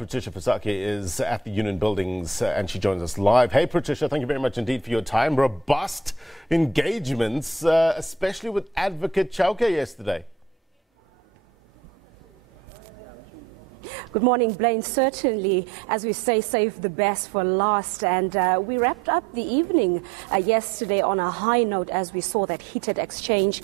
Patricia Visage is at the Union Buildings and she joins us live. Hey Patricia, thank you very much indeed for your time. Robust engagements, especially with Advocate Chaka yesterday. Good morning, Blaine. Certainly, as we say, save the best for last. And we wrapped up the evening yesterday on a high note as we saw that heated exchange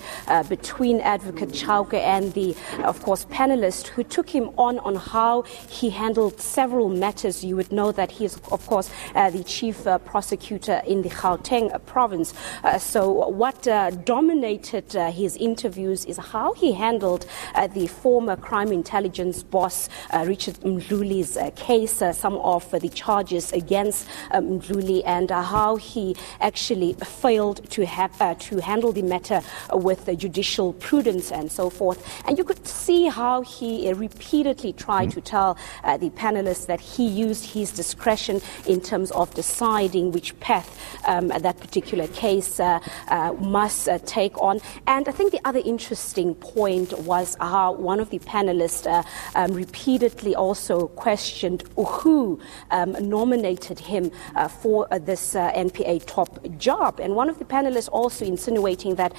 between Advocate Chaka and the, of course, panelist who took him on how he handled several matters. You would know that he is, of course, the chief prosecutor in the Gauteng province. So what dominated his interviews is how he handled the former crime intelligence boss, Richard Mdluli's case, some of the charges against Mdluli, and how he actually failed to handle the matter with judicial prudence and so forth. And you could see how he repeatedly tried to tell the panelists that he used his discretion in terms of deciding which path that particular case must take on. And I think the other interesting point was how one of the panelists repeatedly also questioned who nominated him for this NPA top job. And one of the panelists also insinuating that,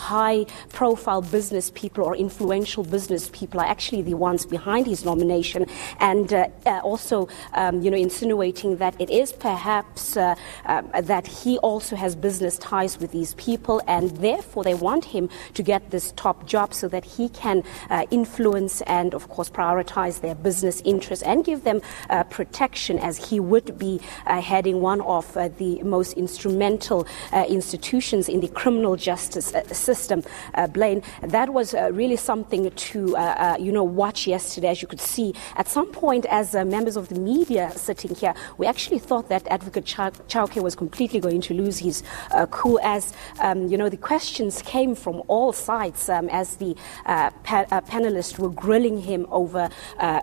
high-profile business people or influential business people are actually the ones behind his nomination, and also, insinuating that it is perhaps that he also has business ties with these people, and therefore they want him to get this top job so that he can influence and, of course, prioritize their business interests and give them protection, as he would be heading one of the most instrumental institutions in the criminal justice system. Blaine, that was really something to watch yesterday. As you could see, at some point, as members of the media sitting here, we actually thought that Advocate Chaka was completely going to lose his cool, as the questions came from all sides as the panelists were grilling him over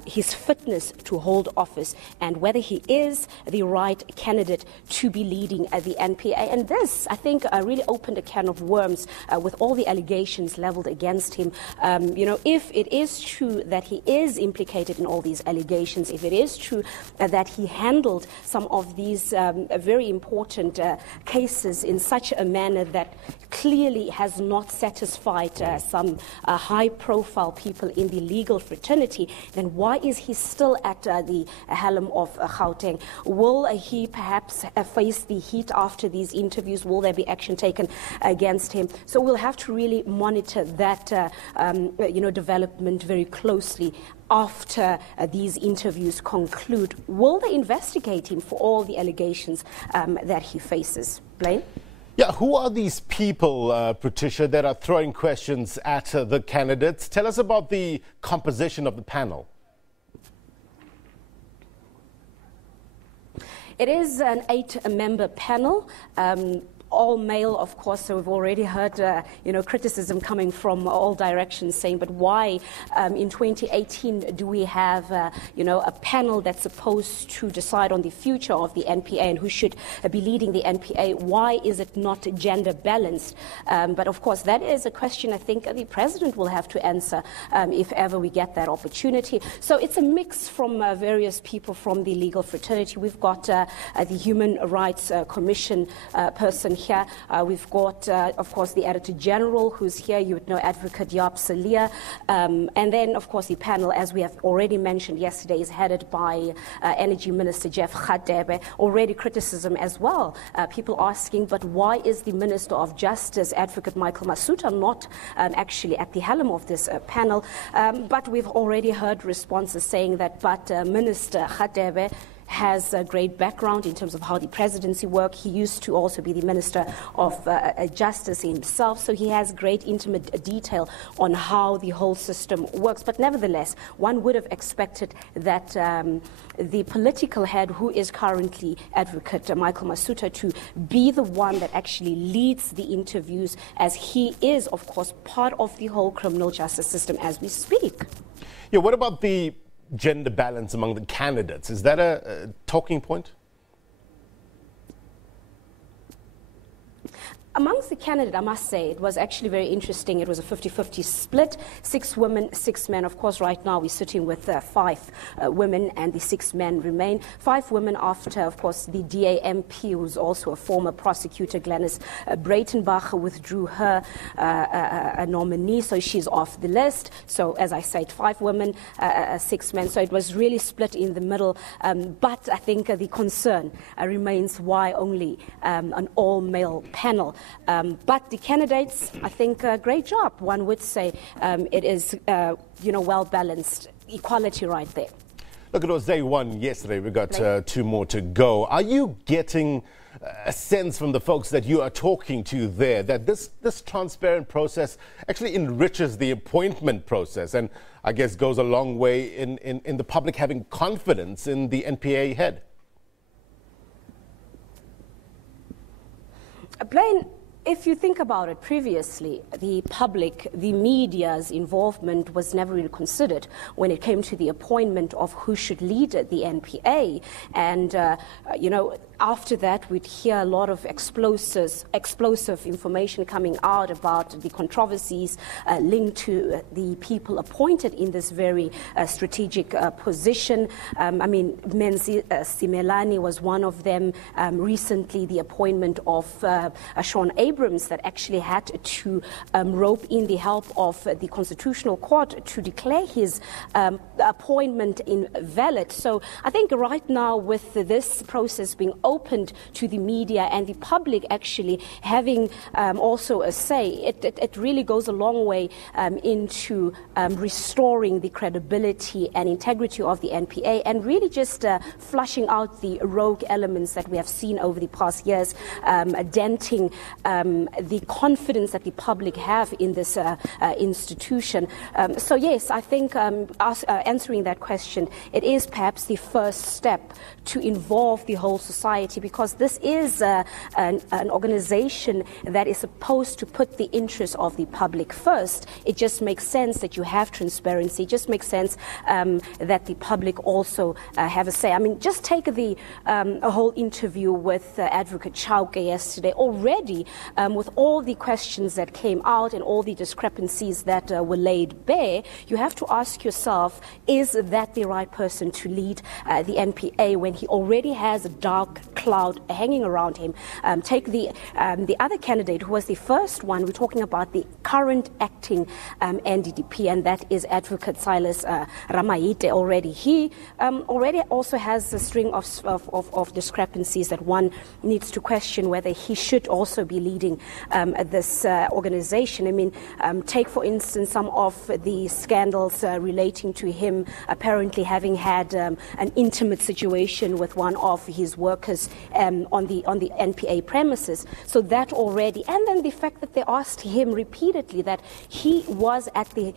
his fitness to hold office and whether he is the right candidate to be leading the NPA. And this, I think, really opened a can of worms with all the allegations leveled against him. If it is true that he is implicated in all these allegations, if it is true that he handled some of these very important cases in such a manner that clearly has not satisfied some high-profile people in the legal fraternity, then why is he still at the helm of Gauteng? Will he perhaps face the heat after these interviews? Will there be action taken against him? So we'll have to really monitor that development very closely after these interviews conclude. Will they investigate him for all the allegations that he faces? Blaine? Yeah, who are these people, Patricia, that are throwing questions at the candidates? Tell us about the composition of the panel. It is an 8-member panel. All male, of course, so we've already heard, criticism coming from all directions saying, but why in 2018 do we have, a panel that's supposed to decide on the future of the NPA and who should be leading the NPA? Why is it not gender balanced? But of course, that is a question I think the president will have to answer if ever we get that opportunity. So it's a mix from various people from the legal fraternity. We've got the Human Rights Commission person here. We've got, of course, the Editor General who's here. You would know Advocate Yap Salia. And then, of course, the panel, as we have already mentioned yesterday, is headed by Energy Minister Jeff Radebe. Already criticism as well. People asking, but why is the Minister of Justice, Advocate Michael Masuta, not actually at the helm of this panel? But we've already heard responses saying that, but Minister Radebe has a great background in terms of how the presidency works. He used to also be the Minister of Justice himself, so he has great intimate detail on how the whole system works. But nevertheless, one would have expected that the political head, who is currently Advocate Michael Masuta, to be the one that actually leads the interviews, as he is, of course, part of the whole criminal justice system as we speak. Yeah, what about the gender balance among the candidates? Is that a talking point? Amongst the candidates, I must say, it was actually very interesting. It was a 50-50 split, 6 women, 6 men. Of course, right now we're sitting with 5 women and the 6 men remain. 5 women after, of course, the DAMP, who's also a former prosecutor, Glenys Breitenbach, withdrew her a nominee, so she's off the list. So, as I said, 5 women, 6 men. So it was really split in the middle. But I think the concern remains why only an all-male panel. But the candidates, I think, great job. One would say it is, well-balanced, equality right there. Look, it was day 1 yesterday. We got 2 more to go. Are you getting a sense from the folks that you are talking to there that this transparent process actually enriches the appointment process and I guess goes a long way in the public having confidence in the NPA head? Blaine, if you think about it, previously, the public, the media's involvement was never really considered when it came to the appointment of who should lead the NPA. And, after that, we'd hear a lot of explosive information coming out about the controversies linked to the people appointed in this very strategic position. Menzi Simelane was one of them. Recently, the appointment of Sean Abrams that actually had to rope in the help of the Constitutional Court to declare his appointment invalid. So I think right now, with this process being opened to the media and the public actually having also a say, it really goes a long way into restoring the credibility and integrity of the NPA and really just flushing out the rogue elements that we have seen over the past years, denting the confidence that the public have in this institution. So yes, I think answering that question, it is perhaps the first step to involve the whole society, because this is an organization that is supposed to put the interests of the public first. It just makes sense that you have transparency. It just makes sense that the public also have a say. I mean, just take a whole interview with Advocate Chaka yesterday. Already, with all the questions that came out and all the discrepancies that were laid bare, you have to ask yourself, is that the right person to lead the NPA when he already has a dark cloud hanging around him? Take the other candidate who was the first one. We're talking about the current acting NDPP, and that is Advocate Silas Ramayite. Already he already also has a string of discrepancies that one needs to question whether he should also be leading this organization. I mean, take for instance some of the scandals relating to him apparently having had an intimate situation with one of his workers on the NPA premises. So that already, and then the fact that they asked him repeatedly that he was at the,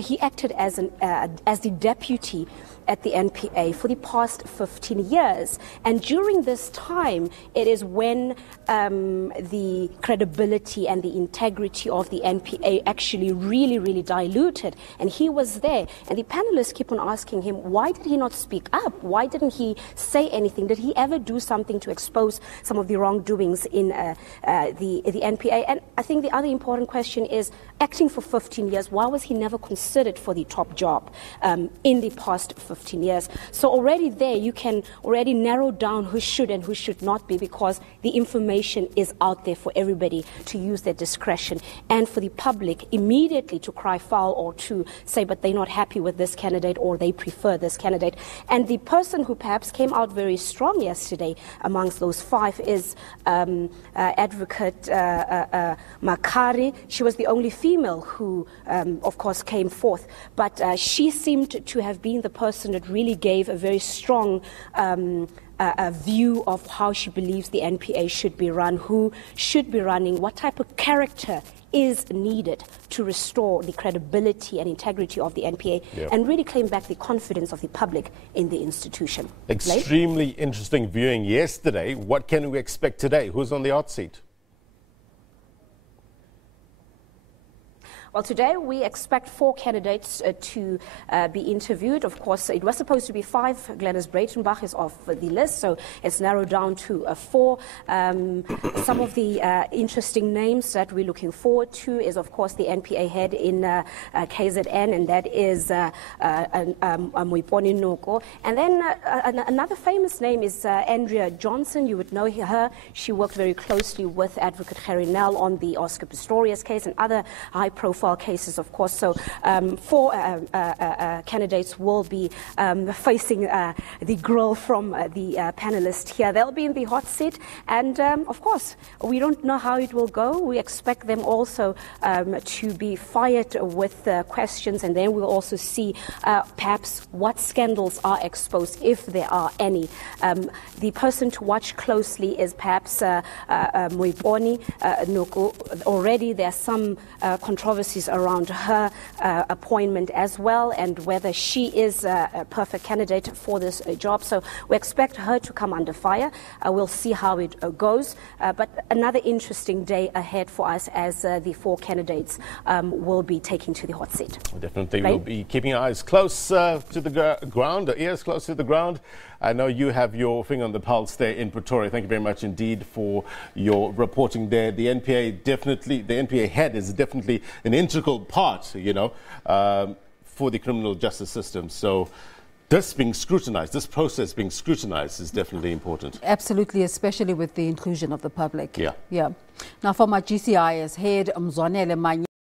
he acted as the deputy at the NPA for the past 15 years. And during this time, it is when the credibility and the integrity of the NPA actually really diluted. And he was there. And the panelists keep on asking him, why did he not speak up? Why didn't he say anything? Did he ever do something to expose some of the wrongdoings in the NPA? And I think the other important question is, acting for 15 years, why was he never considered for the top job in the past 15 years? So already there, you can already narrow down who should and who should not be, because the information is out there for everybody to use their discretion, and for the public immediately to cry foul or to say, but they're not happy with this candidate or they prefer this candidate. And the person who perhaps came out very strong yesterday amongst those 5 is Advocate Makari. She was the only female who, of course, came forth, but she seemed to have been the person that really gave a very strong a view of how she believes the NPA should be run, who should be running, what type of character is needed to restore the credibility and integrity of the NPA, and really claim back the confidence of the public in the institution. Extremely interesting viewing yesterday. What can we expect today? Who's on the hot seat? Well, today we expect 4 candidates to be interviewed. Of course, it was supposed to be 5. Glenys Breitenbach is off the list, so it's narrowed down to 4. Some of the interesting names that we're looking forward to is, of course, the NPA head in KZN, and that is Moiponi Noko. And then another famous name is Andrea Johnson. You would know her. She worked very closely with Advocate Gerry Nel on the Oscar Pistorius case and other high-profile cases, of course. So 4 candidates will be facing the grill from the panelists here. They'll be in the hot seat, and of course, we don't know how it will go. We expect them also to be fired with questions, and then we'll also see perhaps what scandals are exposed, if there are any. The person to watch closely is perhaps Moiponi Noko. Already there are some controversies around her appointment as well, and whether she is a perfect candidate for this job. So we expect her to come under fire. We'll see how it goes. But another interesting day ahead for us as the 4 candidates will be taking to the hot seat. Definitely, we'll be keeping our eyes close to the ground, our ears close to the ground. I know you have your finger on the pulse there in Pretoria. Thank you very much indeed for your reporting there. The NPA head is definitely an integral part, you know, for the criminal justice system. So this being scrutinized, this process being scrutinized is definitely important. Absolutely, especially with the inclusion of the public. Yeah. Yeah. Now, for my GCIS head, Mzwanele Manye.